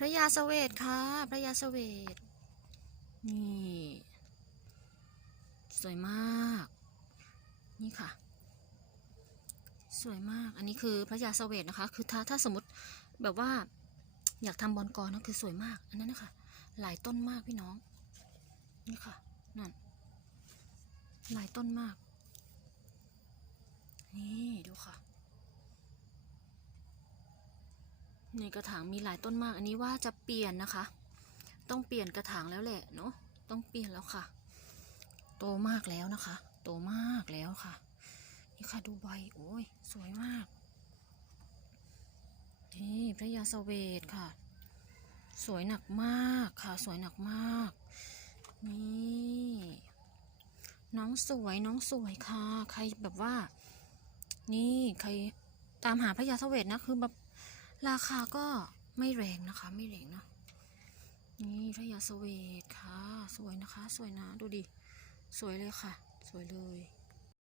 พระยาเสวตค่ะ พระยาเสวตนี่ สวยมาก นี่ค่ะ สวยมาก อันนี้คือพระยาเสวตนะคะ คือถ้าถ้าสมมติแบบว่า อยากทำบอลกรนะคือสวยมาก อันนั้นนะคะ หลายต้นมากพี่น้อง นี่ค่ะ นั่น หลายต้นมาก นี่ดูค่ะ ในกระถางมีหลายต้นมาก อันนี้ว่าจะเปลี่ยนนะคะ ต้องเปลี่ยนกระถางแล้วแหละเนาะต้องเปลี่ยนแล้วค่ะ โตมากแล้วนะคะ โตมากแล้วค่ะ นี่ค่ะดูใบโอ้ยสวยมากนี่พระยาเสเวตค่ะ สวยหนักมากค่ะ สวยหนักมาก นี่น้องสวยน้องสวยค่ะ ใครแบบว่า นี่ใครตามหาพระยาเสเวตนะคือแบบ ราคาก็ไม่แรงนะคะ ไม่แรงเนาะนี่พระยาสเวตค่ะ สวยนะคะ สวยนะ ดูดิ สวยเลยค่ะ สวยเลย